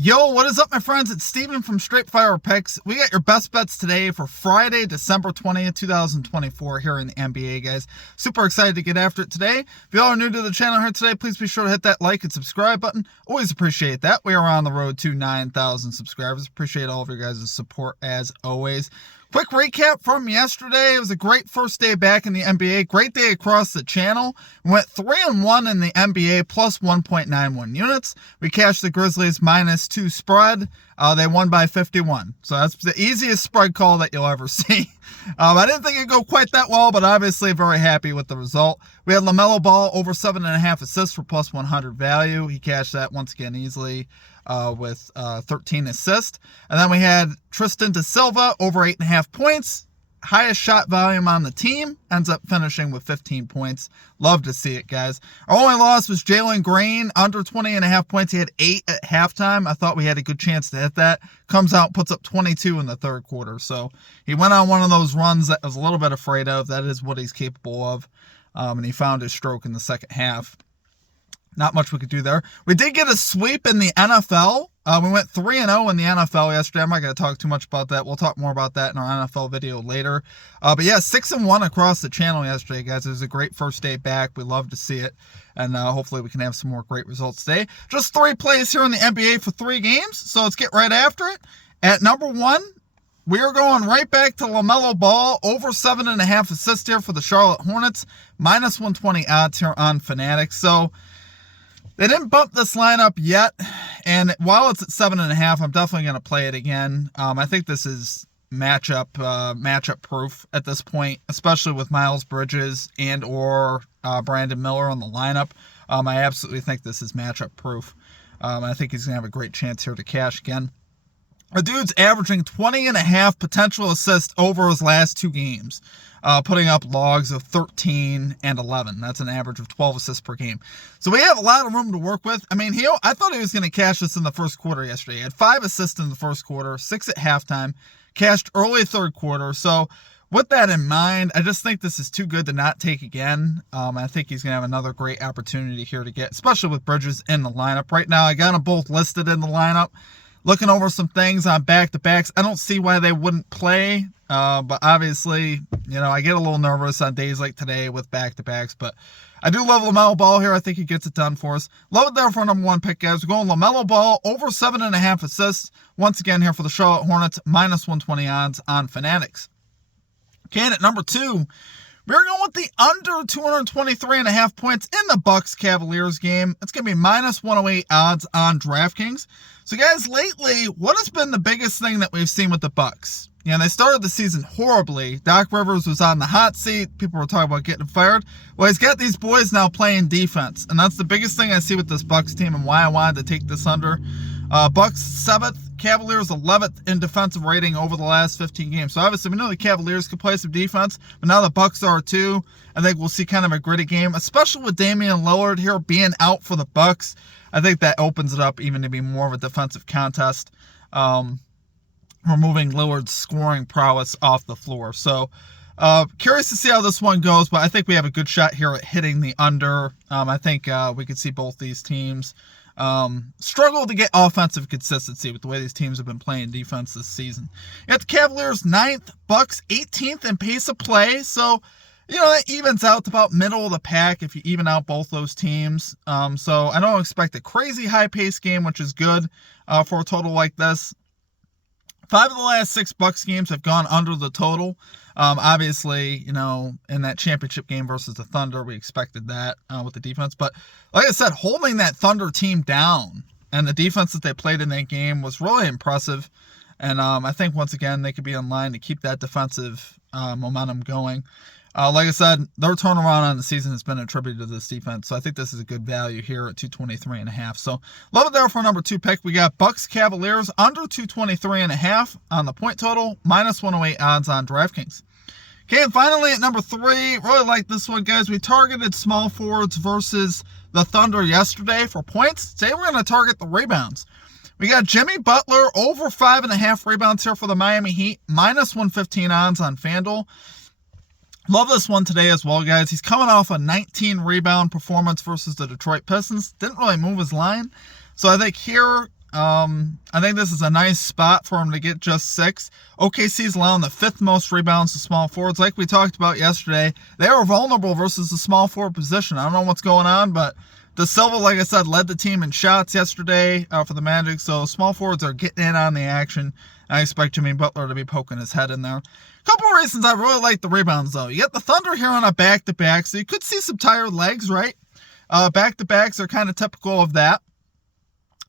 Yo, what is up, my friends? It's Steven from Straight Fire Picks. We got your best bets today for Friday, December 20th, 2024 here in the NBA, guys. Super excited to get after it today. If you all are new to the channel here today, please be sure to hit that like and subscribe button. Always appreciate that. We are on the road to 9,000 subscribers. Appreciate all of your guys' support as always. Quick recap from yesterday. It was a great first day back in the NBA. Great day across the channel. We went 3-1 in the NBA, plus 1.91 units. We cashed the Grizzlies -2 spread. They won by 51. So that's the easiest spread call that you'll ever see. I didn't think it'd go quite that well, but obviously very happy with the result. We had LaMelo Ball over 7.5 assists for plus 100 value. He cashed that once again easily with 13 assists. And then we had Tristan da Silva over 8.5 points. Highest shot volume on the team, ends up finishing with 15 points. Love to see it, guys. Our only loss was Jalen Green, under 20.5 points. He had 8 at halftime. I thought we had a good chance to hit that. Comes out, puts up 22 in the third quarter. So he went on one of those runs that I was a little bit afraid of. That is what he's capable of. And he found his stroke in the second half. Not much we could do there. We did get a sweep in the NFL. We went 3-0 in the NFL yesterday. I'm not going to talk too much about that. We'll talk more about that in our NFL video later. But yeah, 6-1 across the channel yesterday, guys. It was a great first day back. We love to see it. And hopefully we can have some more great results today. Just 3 plays here in the NBA for 3 games. So let's get right after it. At number 1, we are going right back to LaMelo Ball, over 7.5 assists here for the Charlotte Hornets. -120 odds here on Fanatics. So they didn't bump this lineup yet, and while it's at 7.5, I'm definitely going to play it again. I think this is matchup proof at this point, especially with Miles Bridges and or Brandon Miller on the lineup. I absolutely think this is matchup proof. I think he's going to have a great chance here to cash again. The dude's averaging 20.5 potential assists over his last 2 games, putting up logs of 13 and 11. That's an average of 12 assists per game. So we have a lot of room to work with. I mean, I thought he was going to cash this in the first quarter yesterday. He had 5 assists in the first quarter, 6 at halftime, cashed early third quarter. So with that in mind, I just think this is too good to not take again. I think he's going to have another great opportunity here to get, especially with Bridges in the lineup. Right now, I got them both listed in the lineup. Looking over some things on back-to-backs. I don't see why they wouldn't play, but obviously, I get a little nervous on days like today with back-to-backs, but I do love LaMelo Ball here. I think he gets it done for us. Love it there for our number 1 pick, guys. We're going LaMelo Ball, over 7.5 assists. Once again here for the Charlotte Hornets, -120 odds on Fanatics. Okay, and at number 2, we're going with the under 223.5 points in the Bucks-Cavaliers game. It's going to be -108 odds on DraftKings. So, guys, lately, what has been the biggest thing that we've seen with the Bucks? They started the season horribly. Doc Rivers was on the hot seat. People were talking about getting fired. Well, he's got these boys now playing defense, and that's the biggest thing I see with this Bucks team and why I wanted to take this under. Bucks 7th, Cavaliers 11th in defensive rating over the last 15 games. So obviously we know the Cavaliers could play some defense, but now the Bucks are too. I think we'll see kind of a gritty game, especially with Damian Lillard here being out for the Bucks. I think that opens it up even to be more of a defensive contest, removing Lillard's scoring prowess off the floor. So curious to see how this one goes, but I think we have a good shot here at hitting the under. I think we could see both these teams struggle to get offensive consistency with the way these teams have been playing defense this season. You got the Cavaliers 9th, Bucks 18th in pace of play. So, that evens out to about middle of the pack if you even out both those teams. So I don't expect a crazy high-paced game, which is good for a total like this. 5 of the last 6 Bucks games have gone under the total. Obviously, in that championship game versus the Thunder, we expected that with the defense. But like I said, holding that Thunder team down and the defense that they played in that game was really impressive. And I think, once again, they could be in line to keep that defensive momentum going. Like I said, their turnaround on the season has been attributed to this defense. So I think this is a good value here at 223.5. So love it there for our number 2 pick. We got Bucks Cavaliers under 223.5 on the point total, -108 odds on DraftKings. Okay, and finally at number 3, really like this one, guys. We targeted small forwards versus the Thunder yesterday for points. Today we're going to target the rebounds. We got Jimmy Butler over 5.5 rebounds here for the Miami Heat, -115 odds on FanDuel. Love this one today as well, guys. He's coming off a 19 rebound performance versus the Detroit Pistons. Didn't really move his line. So I think here, I think this is a nice spot for him to get just 6. OKC's allowing the 5th most rebounds to small forwards. Like we talked about yesterday, they were vulnerable versus the small forward position. I don't know what's going on, but De Silva, like I said, led the team in shots yesterday for the Magic, so small forwards are getting in on the action. I expect Jimmy Butler to be poking his head in there. Couple of reasons I really like the rebounds, though. You get the Thunder here on a back-to-back, so you could see some tired legs, right? Back-to-backs are kind of typical of that,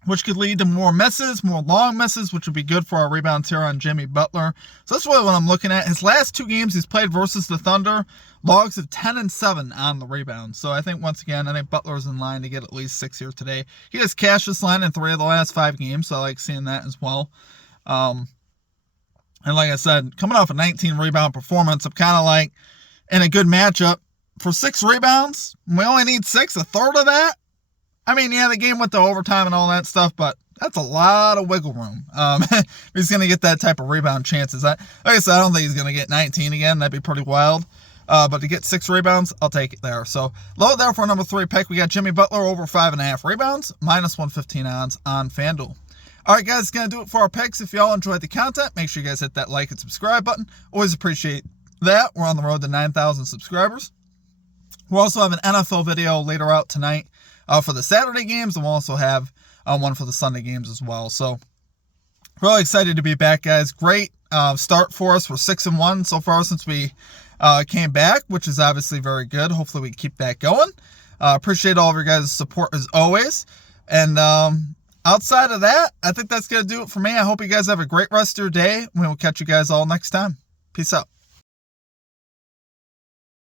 which could lead to more misses, more long misses, which would be good for our rebounds here on Jimmy Butler. So that's really what I'm looking at. His last 2 games he's played versus the Thunder, logs of 10 and 7 on the rebound. So I think, once again, Butler's in line to get at least 6 here today. He has cashed this line in 3 of the last 5 games, so I like seeing that as well. And like I said, coming off a 19 rebound performance, I'm kind of like in a good matchup. For 6 rebounds, we only need 6, a third of that. I mean, yeah, the game went to overtime and all that stuff, but that's a lot of wiggle room. He's going to get that type of rebound chances. Like I said, I don't think he's going to get 19 again. That'd be pretty wild. But to get 6 rebounds, I'll take it there. So low there for number 3 pick. We got Jimmy Butler over 5.5 rebounds, minus 115 odds on FanDuel. All right, guys, going to do it for our picks. If y'all enjoyed the content, make sure you guys hit that like and subscribe button. Always appreciate that. We're on the road to 9,000 subscribers. We'll also have an NFL video later out tonight for the Saturday games, and we'll also have one for the Sunday games as well. So really excited to be back, guys. Great start for us. We're 6-1 so far since we came back, which is obviously very good. Hopefully we keep that going. Appreciate all of your guys' support as always. And outside of that, I think that's going to do it for me. I hope you guys have a great rest of your day. We will catch you guys all next time. Peace out.